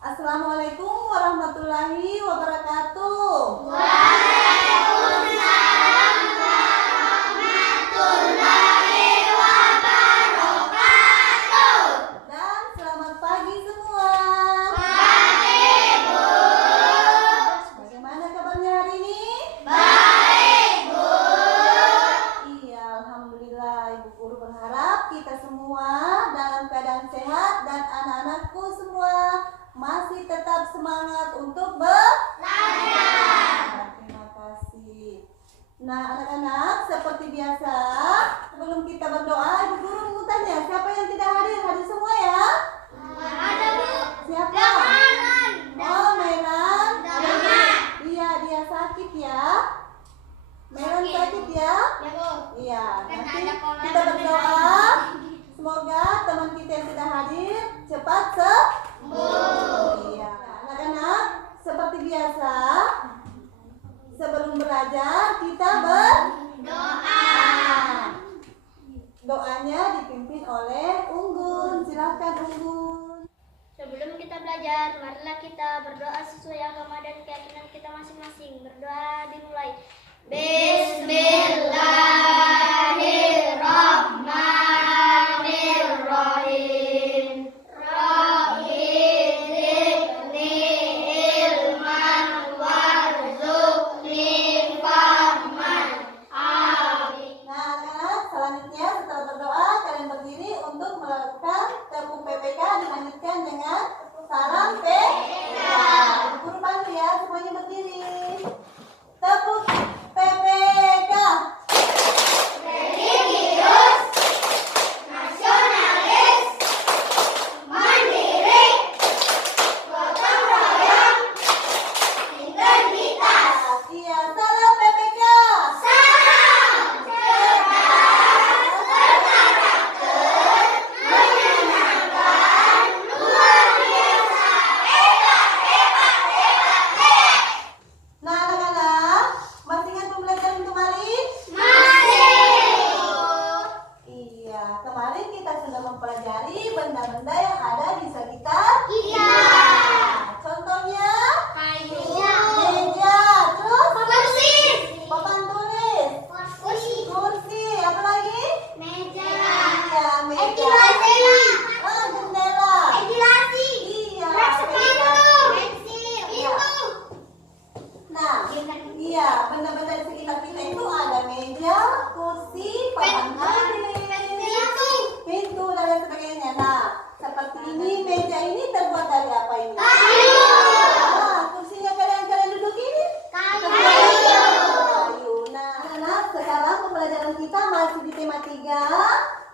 Assalamualaikum warahmatullahi wabarakatuh. Waalaikumsalam warahmatullahi wabarakatuh. Dan selamat pagi semua. Pagi, Bu. Bagaimana kabarnya hari ini? Baik, Bu. Iya, alhamdulillah Ibu Guru berharap kita semua dalam keadaan sehat dan anak-anakku semua masih tetap semangat untuk belajar. Terima kasih. Nah, anak-anak, seperti biasa, sebelum kita berdoa, Ibu Guru mau tanya, siapa yang tidak hadir? Hadir semua ya? Ada, Bu. Siapa? Jangan. Oh, Melan. Jangan. Iya, dia sakit ya. Melan Sakit. sakit ya? Ya, Bu. Iya. Kan Nanti ada kolam kita dan berdoa. Semoga teman kita yang sudah hadir cepat sembuh. Iya. Anak-anak, seperti biasa, sebelum belajar kita Doa. Doanya dipimpin oleh Unggun. Silakan Unggun. Sebelum kita belajar, marilah kita berdoa sesuai agama dan keyakinan kita masing-masing. Berdoa dimulai. Bismillahirrahmanirrahim. Rabbi zidni ilman warzuqni fahman. Amin. Nah, anak-anak, selanjutnya setelah berdoa, kalian berdiri untuk melakukan tepuk PPK dilanjutkan dengan salam PPK. Guru bantu ya, semuanya berdiri. Tepuk PPK. Religius, nasionalis, mandiri, gotong royong, integritas. Iya, salam PPK. Salam cerdas, berkarakter, menyenangkan, luar biasa, hebat, hebat, hebat, hebat. Nah, anak-anak, masih ingat pembelajaran kemarin? Masih. Iya, kemarin kita sudah mempelajari benda-benda yang ada di sekitar Iya. Contohnya, Kayu. meja, terus Kursi. papan tulis, kursi, apa lagi? Meja. Iya, meja. Ventilasi. Jendela. Ventilasi. Iya. Sepatu. Pensil. Pintu. Nah, iya, benda-benda di sekitar kita itu ada meja, kursi, papan tulis, pintu dan lain sebagainya. Nah, seperti ini, meja ini terbuat dari apa ini? Kayu. Nah, kursinya kalian duduk ini? Kayu. Kayu. Nah, anak, sekarang pembelajaran kita masih di tema 3,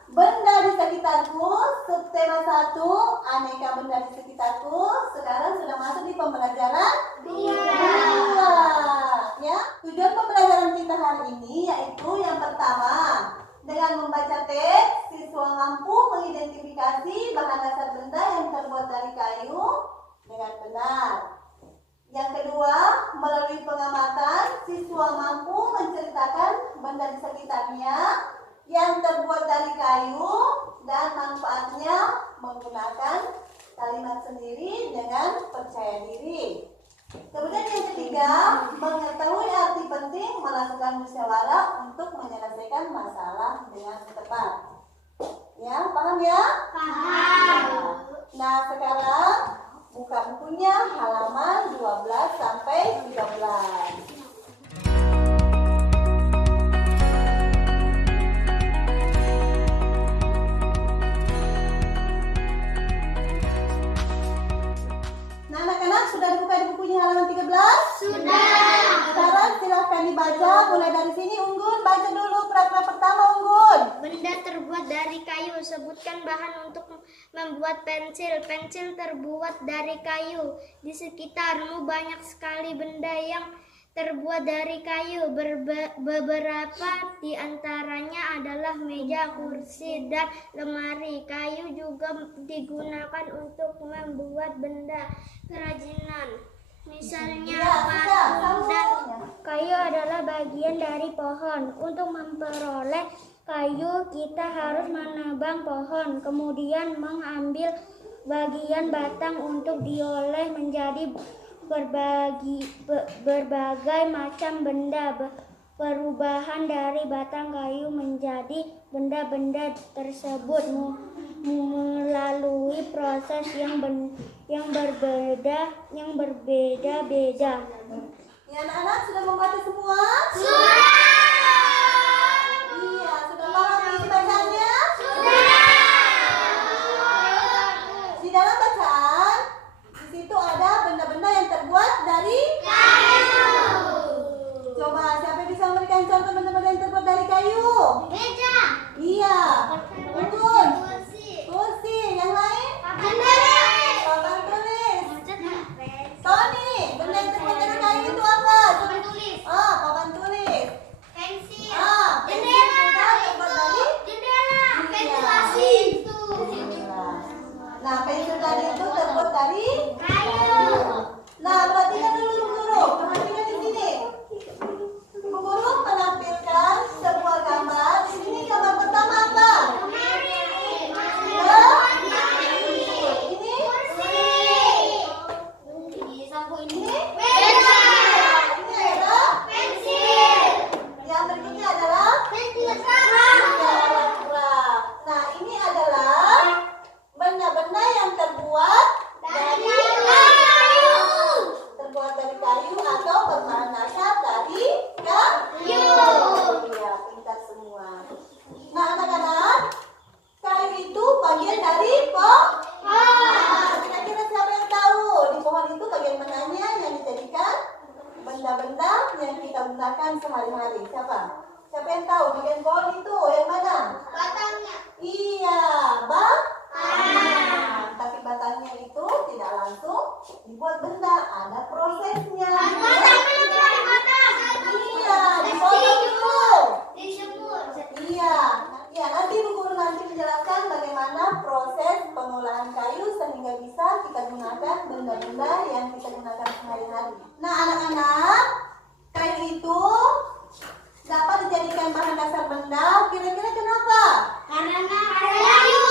benda di sekitarku. Subtema 1, aneka benda di sekitarku. Sekarang sudah masuk di pembelajaran 2. Ya, tujuan pembelajaran kita hari ini yaitu yang pertama, dengan membaca teks, siswa mampu mengidentifikasi bahan dasar benda yang terbuat dari kayu dengan benar. Yang kedua, melalui pengamatan, siswa mampu menceritakan benda di sekitarnya yang terbuat dari kayu dan manfaatnya menggunakan kalimat sendiri dengan percaya diri. Kemudian yang ketiga, mengetahui arti penting melakukan musyawarah untuk menyelesaikan masalah dengan tepat. Ya, paham ya? Paham. Nah, sekarang buka bukunya halaman 12 sampai 13. Nah, anak-anak sudah dibuka di bukunya halaman 13? Sudah. dibaca. Mulai dari sini Unggun, baca dulu paragraf pertama Unggun. Benda terbuat dari kayu. Sebutkan bahan untuk membuat pensil. Pensil terbuat dari kayu. Di sekitarmu banyak sekali benda yang terbuat dari kayu. Beberapa di antaranya adalah meja, kursi, dan lemari. Kayu juga digunakan untuk membuat benda kerajinan. Misalnya patung dan kayu adalah bagian dari pohon. Untuk memperoleh kayu, kita harus menebang pohon, kemudian mengambil bagian batang untuk diolah menjadi berbagai macam benda. Perubahan dari batang kayu menjadi benda-benda tersebut melalui proses yang berbeda-beda. Ya, anak-anak sudah membaca semua? Sudah. Iya, sudah paham isi bacaannya? Di dalam bacaan, di situ ada benda-benda yang terbuat dari Kayu. Coba siapa yang bisa memberikan contoh benda-benda yang terbuat dari kayu? Meja. Iya. Unggun. Kursi. Kursi. Yang lain? Papan tulis. Papan tulis. Tony, benda yang terbuat dari kayu itu apa? Papan tulis. Papan tulis. Pensil. Pensil Jendela. juga terbuat dari Jendela. Ventilasi. Pintu. Nah, pensil tadi itu terbuat dari Kayu. Nah, perhatikan dulu Bu Guru. Perhatikan di sini. Bu Guru menampilkan sebuah gambar. Di sini gambar pertama apa? Yang berikutnya adalah Nah, ini adalah benda-benda yang terbuat dari kayu atau berbahan dasar dari kayu. Iya, pintar semua. Nah, anak-anak, kayu itu bagian dari pohon. Kira-kira siapa yang tahu di pohon itu bagian mananya yang dijadikan benda-benda yang kita gunakan sehari-hari? Siapa? Siapa yang tahu bagian pohon itu yang mana? Batangnya. Iya, tapi batangnya itu tidak langsung dibuat benda, ada prosesnya. Iya, dipotong dulu. Iya, nanti Bu Guru nanti menjelaskan bagaimana proses pengolahan kayu sehingga bisa kita gunakan benda-benda yang kita gunakan sehari-hari. Nah, anak-anak, kayu itu dapat dijadikan bahan dasar benda. Kira-kira kenapa? Karena kayu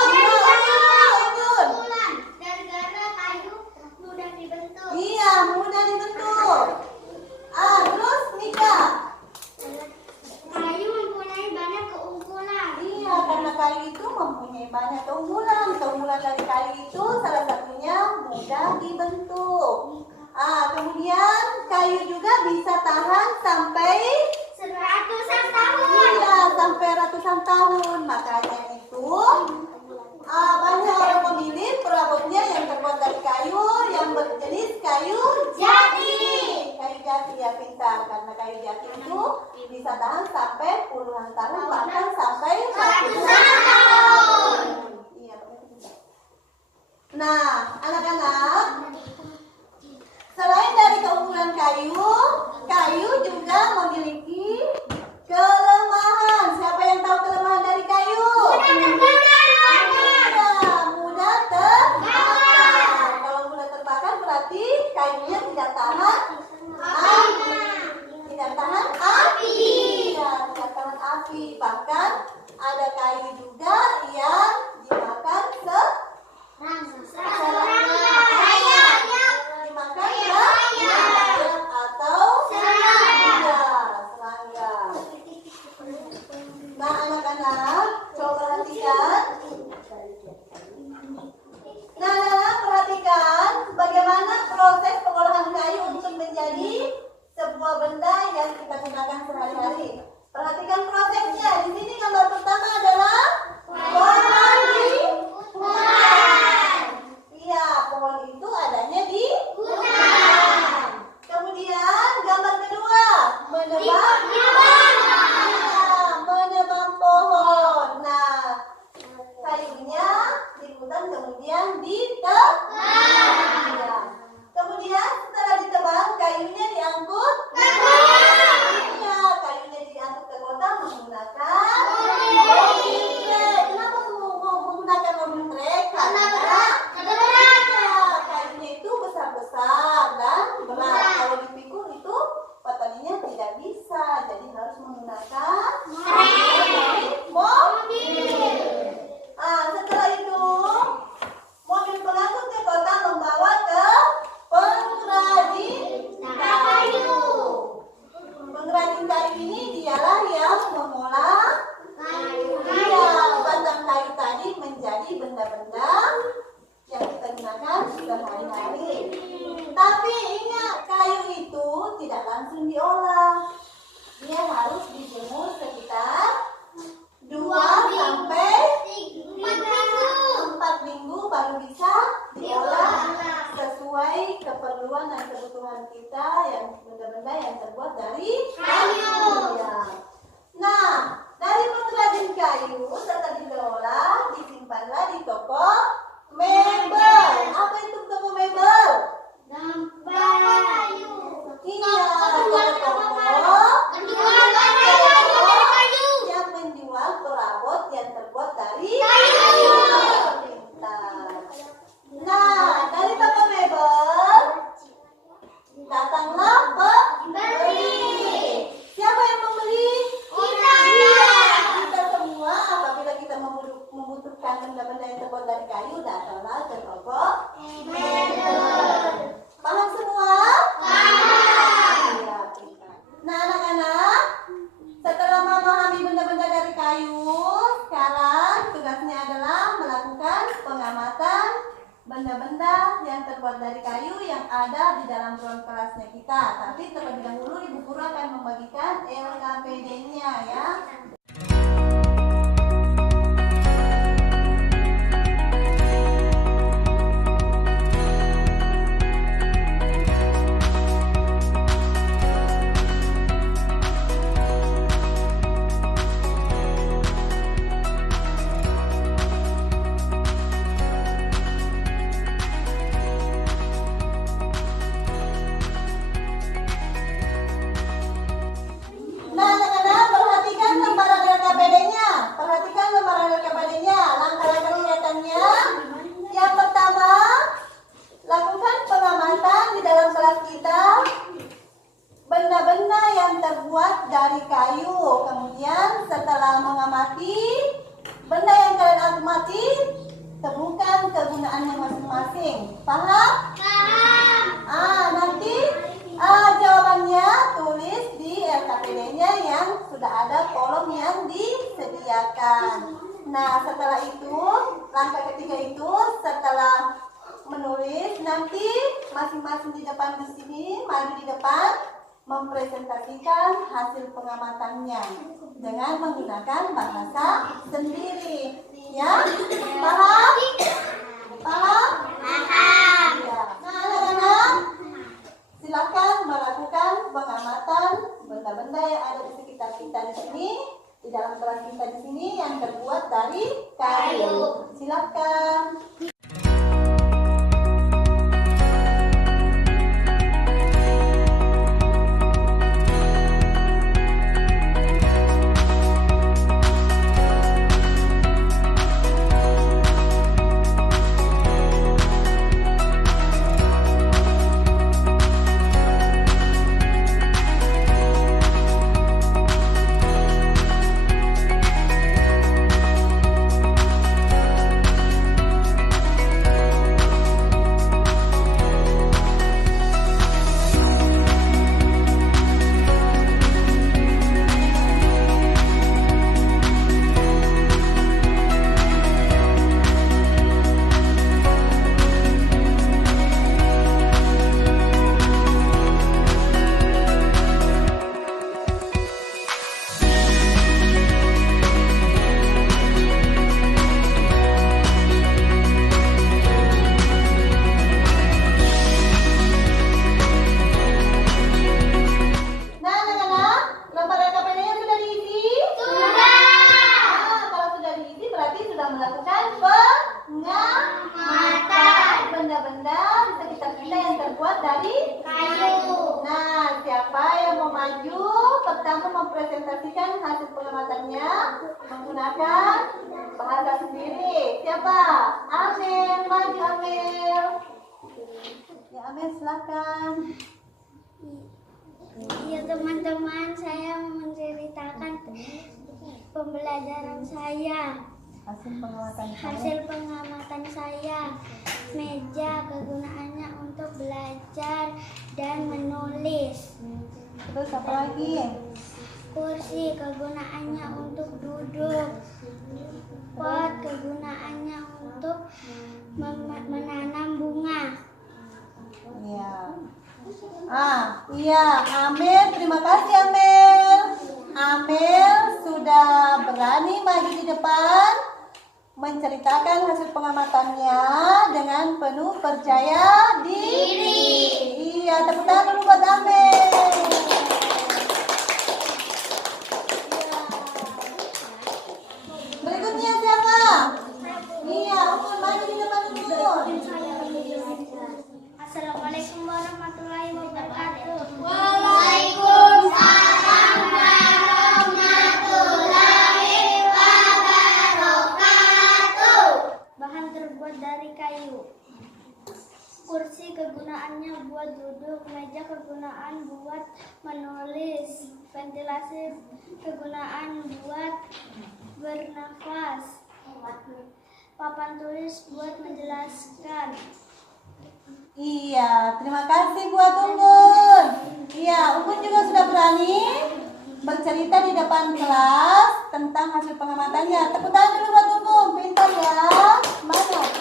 mudah dibentuk. Iya, mudah dibentuk. Terus Nika. Kayu mempunyai banyak keunggulan. Iya, karena kayu itu mempunyai banyak keunggulan. Keunggulan dari kayu itu salah satunya mudah dibentuk. Kemudian kayu juga bisa tahan sampai Ratusan tahun. Iya, sampai ratusan tahun. Makanya itu banyak orang memilih perabotnya yang terbuat dari kayu yang berjenis kayu jati. Kayu jati ya, pintar, karena kayu jati itu bisa tahan sampai puluhan tahun, bahkan sampai ratusan tahun. Iya. Nah, anak-anak, selain dari keunggulan kayu, kayu juga memiliki kelemahan. Siapa yang tahu kelemahan dari kayu? Mudah terbakar. Kalau mudah terbakar berarti kayunya tidak tahan api. Tidak tahan api. Ya, tidak tahan api. Bahkan ada kayu juga yang dimakan atau serangga. Nah, anak-anak, coba perhatikan. Perhatikan bagaimana proses pengolahan kayu untuk menjadi sebuah benda yang kita gunakan sehari-hari. Perhatikan prosesnya. Di sini gambar pertama adalah pohon di hutan. Iya, pohon itu adanya di hutan. Kemudian gambar kedua menebang? Menebang pohon. Nah, kayunya diputar kemudian ditebang. Ya. Kemudian setelah ditebang, kayunya diangkut. Ya, kayunya diangkut ke kota menggunakan mobil trek. Kenapa menggunakan mobil trek? Karena kayunya itu besar-besar dan berat. Kalau dipikul itu petaninya tidak bisa, jadi harus menggunakan mobil. Setelah itu mobil pengangkut ke kota membawa ke pengrajin kayu. Pengrajin kayu ini dialah yang mengolah batang kayu tadi menjadi benda-benda yang kita gunakan sehari-hari. Tapi ingat, kayu itu tidak langsung diolah. Dia harus dijemur sekitar 2 sampai 4 minggu baru bisa diolah sesuai keperluan dan kebutuhan kita yang benda-benda yang terbuat dari kayu. Ya. Nah, dari pengrajin kayu setelah diolah disimpanlah di toko mebel. Apa itu toko mebel? Iya, toko yang menjual perabot yang terbuat dari kayu. Nah, dari toko mebel datanglah pembeli. Siapa yang membeli? Kita semua. Apabila kita membutuhkan benda-benda yang terbuat dari kayu, datanglah ke toko mebel. Paham semua? Ya, nah, anak-anak, setelah memahami benda-benda dari kayu, sekarang tugasnya adalah melakukan pengamatan benda-benda yang terbuat dari kayu yang ada di dalam ruang kelasnya kita. Tapi terlebih dahulu Ibu Guru akan membagikan LKPD-nya ya. Nah, anak-anak, perhatikan lembaran LKPD-nya. Perhatikan lembaran LKPD-nya. Langkah-langkah kelihatannya. Yang pertama, lakukan pengamatan di dalam kelas kita benda-benda yang terbuat dari kayu. Kemudian setelah mengamati benda yang kalian amati, temukan kegunaannya masing-masing. Paham? Nanti jawabannya tulis di LKPD-nya yang sudah ada kolom yang disediakan. Nah, setelah itu, langkah ketiga itu setelah menulis, nanti masing-masing di depan di sini, maju di depan, mempresentasikan hasil pengamatannya dengan menggunakan bahasa sendiri. Ya, paham? Paham? Ya. Nah, anak-anak, silakan melakukan pengamatan benda-benda yang ada di sekitar kita di sini, di dalam kelas kita di sini yang terbuat dari kayu. Silakan. maju. Pertama mempresentasikan hasil pengamatannya menggunakan bahasa sendiri. Siapa? Amel, maju Amel. Ya Amel, silakan. Ya teman-teman, saya menceritakan pembelajaran saya. Hasil pengamatan saya. Meja kegunaannya untuk belajar dan menulis. Terus apa lagi? Kursi kegunaannya untuk duduk. Pot kegunaannya untuk menanam bunga. Iya. Iya, Amel, terima kasih Amel. Amel sudah berani maju di depan menceritakan hasil pengamatannya dengan penuh percaya diri. Iya, tepuk tangan dulu buat Amel. Berikutnya siapa? Iya, Ukun maju di depan Ukun. Assalamualaikum warahmatullahi wabarakatuh. Waalaikumsalam warahmatullahi wabarakatuh. Bahan terbuat dari kayu. Kursi kegunaannya buat duduk, meja kegunaan buat menulis, ventilasi kegunaan buat bernafas, papan tulis buat menjelaskan. Iya, terima kasih buat Unggun. Iya, Unggun juga sudah berani bercerita di depan kelas tentang hasil pengamatannya. Tepuk tangan dulu buat Unggun, pintar ya. Semangat.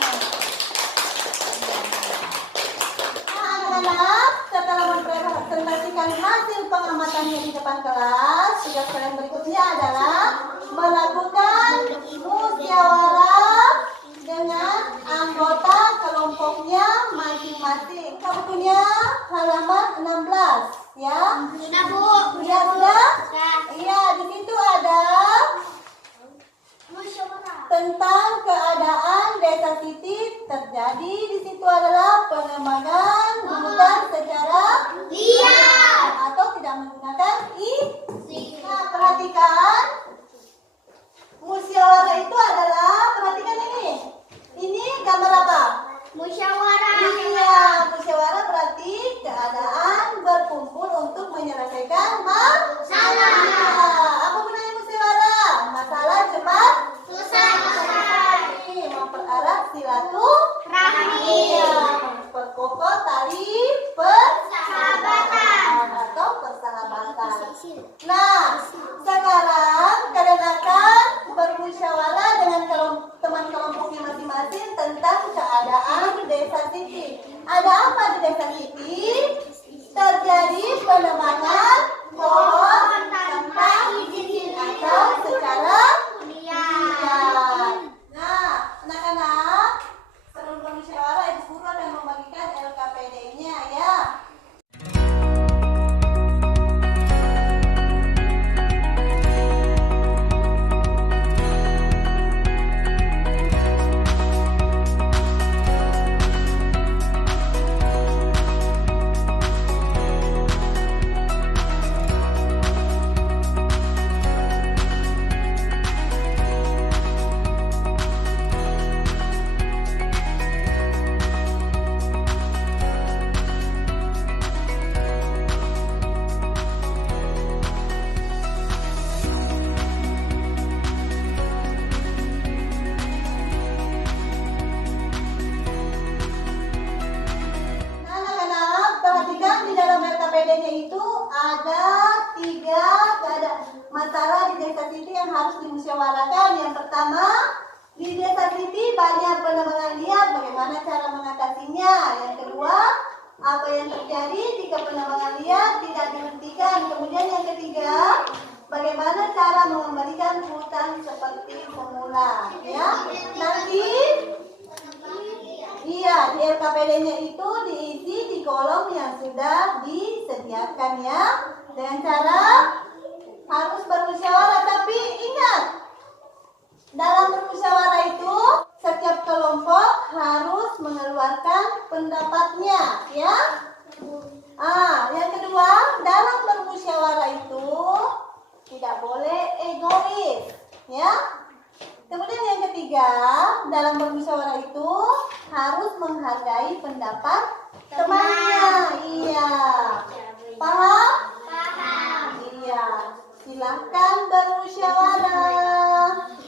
Nah, anak-anak, setelah mempresentasikan hasil pengamatannya di depan kelas, tugas kalian berikutnya adalah melakukan musyawarah dengan anggota kelompoknya masing-masing. Kamu punya halaman 16 ya? Sudah, Bu. Sudah? Iya, di situ ada Musyawarah. tentang keadaan desa Siti terjadi. Di situ adalah pengembangan hutan secara Diam. atau tidak menggunakan Nah, perhatikan. Musyawarah itu adalah, perhatikan ini. Ini gambar apa? Musyawarah. Iya, musyawarah berarti keadaan berkumpul untuk menyelesaikan masalah. Apa gunanya musyawarah? Masalah cepat Selesai. mempererat silaturahmi. Iya, memperkokoh tali Persahabatan. atau persahabatan. Nah, sekarang kalian akan bermusyawarah dengan teman kelompoknya masing-masing tentang keadaan desa Siti. Ada apa di desa Siti? Terjadi penebangan pohon tanpa izin atau secara liar. Nah, anak-anak, sebelum bermusyawarah, Ibu Guru akan membagikan LKPD-nya ya. Nah, anak-anak, perhatikan di dalam LKPD-nya itu ada 3 masalah di desa Siti yang harus dimusyawarahkan. Yang pertama, di desa Siti banyak penebangan liar, bagaimana cara mengatasinya. Yang kedua, apa yang terjadi jika penebangan liar tidak dihentikan. Kemudian yang ketiga, bagaimana cara mengembalikan hutan seperti semula. Ya, nanti iya, di LKPD-nya itu diisi di kolom yang sudah disediakan ya. Dengan cara harus bermusyawarah, tapi ingat, dalam bermusyawarah itu setiap kelompok harus mengeluarkan pendapatnya ya. Yang kedua, dalam bermusyawarah dalam bermusyawarah itu harus menghargai pendapat temannya. Iya. Paham? Paham. Iya. Silahkan bermusyawarah.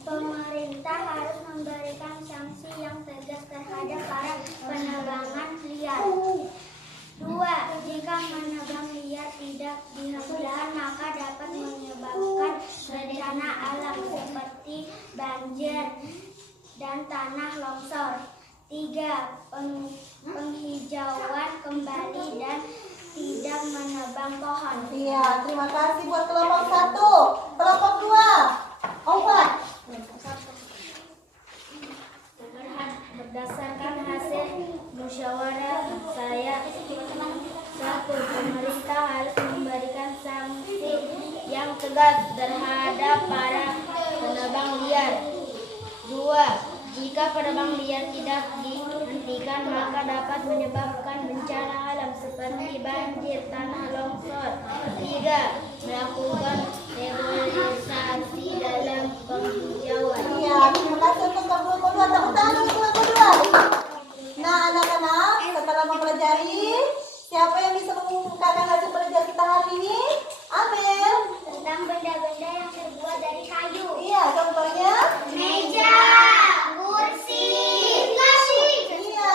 Pemerintah harus memberikan sanksi yang tegas terhadap para penebangan liar. 2. Jika menebang liar tidak dihentikan maka dapat menyebabkan bencana alam seperti banjir dan tanah longsor. 3. Penghijauan kembali dan tidak menebang pohon. Iya, terima kasih buat kelompok 1. Kelompok 2. Obat. Berdasarkan hasil musyawarah saya, 1. Pemerintah harus memberikan sanksi yang tegas terhadap para penebang liar. 2. Jika penebang liar tidak dihentikan maka dapat menyebabkan bencana alam seperti banjir, tanah longsor. 3. Melakukan reboisasi dalam penghijauan. Iya, terima kasih untuk kelompok 2. Tepuk tangan untuk kelompok 2. Nah, anak-anak, setelah mempelajari, siapa yang bisa mengumumkan hasil pelajaran kita hari ini? Amel. Tentang benda-benda yang terbuat dari kayu. Iya, contohnya? Meja, kursi, nasi. Iya.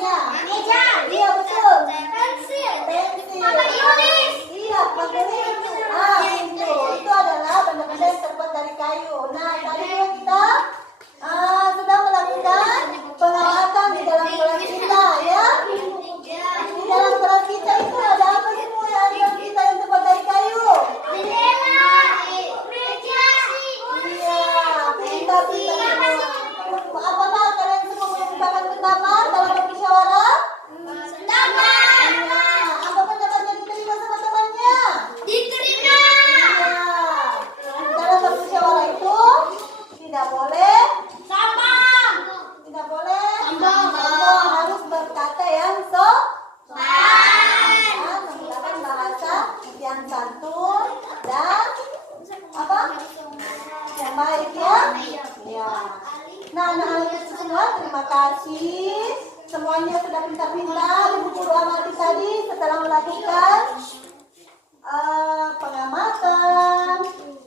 Iya. Meja, Iya, betul. pensil, Pensil. tulis. Iya, pakai itu. Ah, itu adalah benda-benda yang terbuat dari kayu. baik ya. Ya. Nah, anak-anak semua terima kasih. Semuanya sudah pintar-pintar Ibu Guru amati tadi setelah melakukan pengamatan,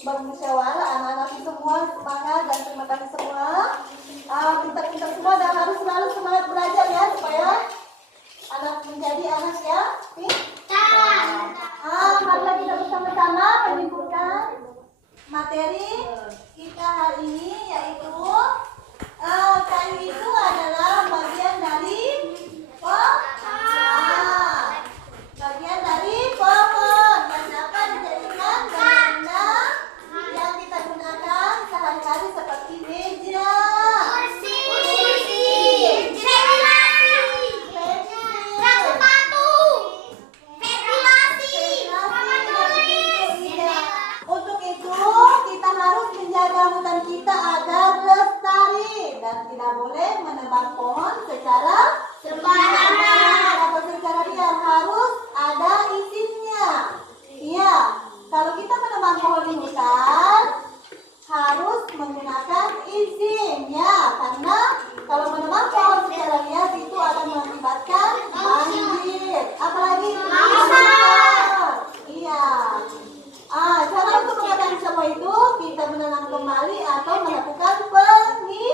bermusyawarah. Anak-anak semua semangat dan terima kasih semua. Pintar-pintar semua dan harus selalu semangat belajar ya supaya anak menjadi anak ya. Marilah kita bersama-sama menyebutkan materi kita hari ini, yaitu kayu itu adalah bagian dari bagian dari pohon yang dapat dijadikan benda yang kita gunakan sehari-hari seperti meja, Untuk itu kita harus menjaga hutan kita agar lestari dan tidak boleh menebang pohon secara sembarangan atau secara liar, harus ada izinnya. Iya, kalau kita menebang pohon di hutan harus menggunakan izin ya, karena kalau menebang pohon secara liar itu akan mengakibatkan banjir, apalagi iya. Cara untuk mengatasi semua itu kita menanam kembali atau melakukan penghijauan.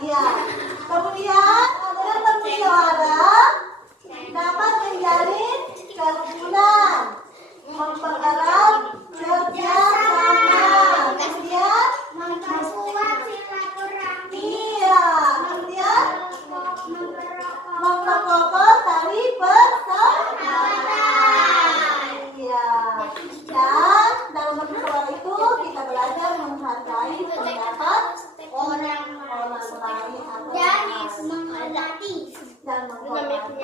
Ya. Kemudian dengan bermusyawarah dapat menjalin kerukunan, mempererat kerjasama, kemudian memperkuat silaturahmi, iya, kemudian memperkokoh tali persaudaraan. Iya. Dan dalam bermusyawarah itu kita belajar menghargai pendapat orang lain dan menghormati. dan menghormati.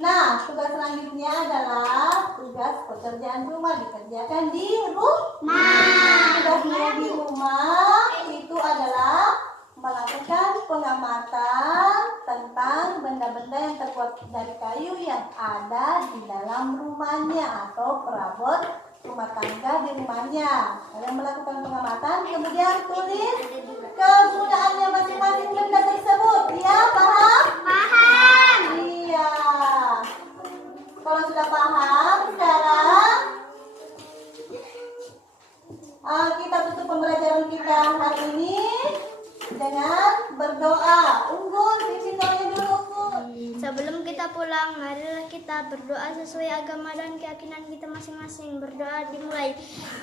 Nah, tugas selanjutnya adalah tugas pekerjaan rumah dikerjakan di rumah. Tugas di rumah itu adalah melakukan pengamatan tentang benda-benda yang terbuat dari kayu yang ada di dalam rumahnya atau perabot rumah tangga di rumahnya. Kalian melakukan pengamatan, kemudian tulis kegunaannya masing-masing benda tersebut. Ya, paham? Paham. Iya. Kalau sudah paham, sekarang kita tutup pembelajaran kita hari ini dengan berdoa. Unggul, bikin doanya dulu, Unggul. Sebelum kita pulang, marilah kita berdoa sesuai agama dan keyakinan kita masing-masing. Berdoa dimulai.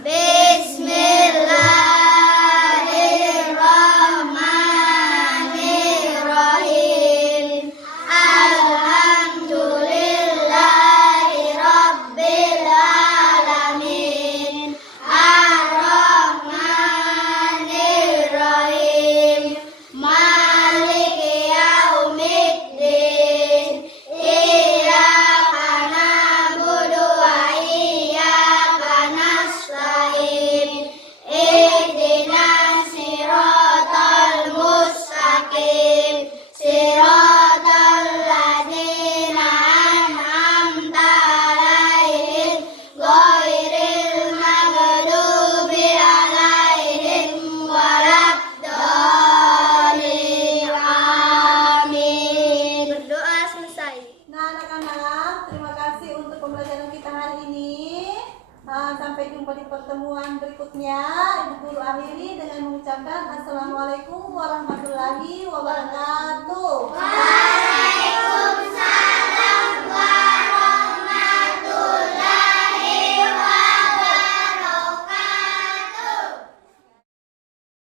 Bismillahirrahmanirrahim. Alhamdulillahirabbil alamin. Ar-Rahmanirrahim. Maliki yaumiddin. Iyyaka na'budu wa iyyaka nasta'in. Ihdinas siratal mustaqim. Siratal ladzina an'amta 'alaihim ghairil maghdubi 'alaihim waladdallin. Amin. Berdoa selesai. Nah, anak-anak, terima kasih untuk pembelajaran kita hari ini. Sampai jumpa di pertemuan berikutnya. Ibu Guru akhiri dengan mengucapkan Assalamualaikum warahmatullahi wabarakatuh. Waalaikumsalam.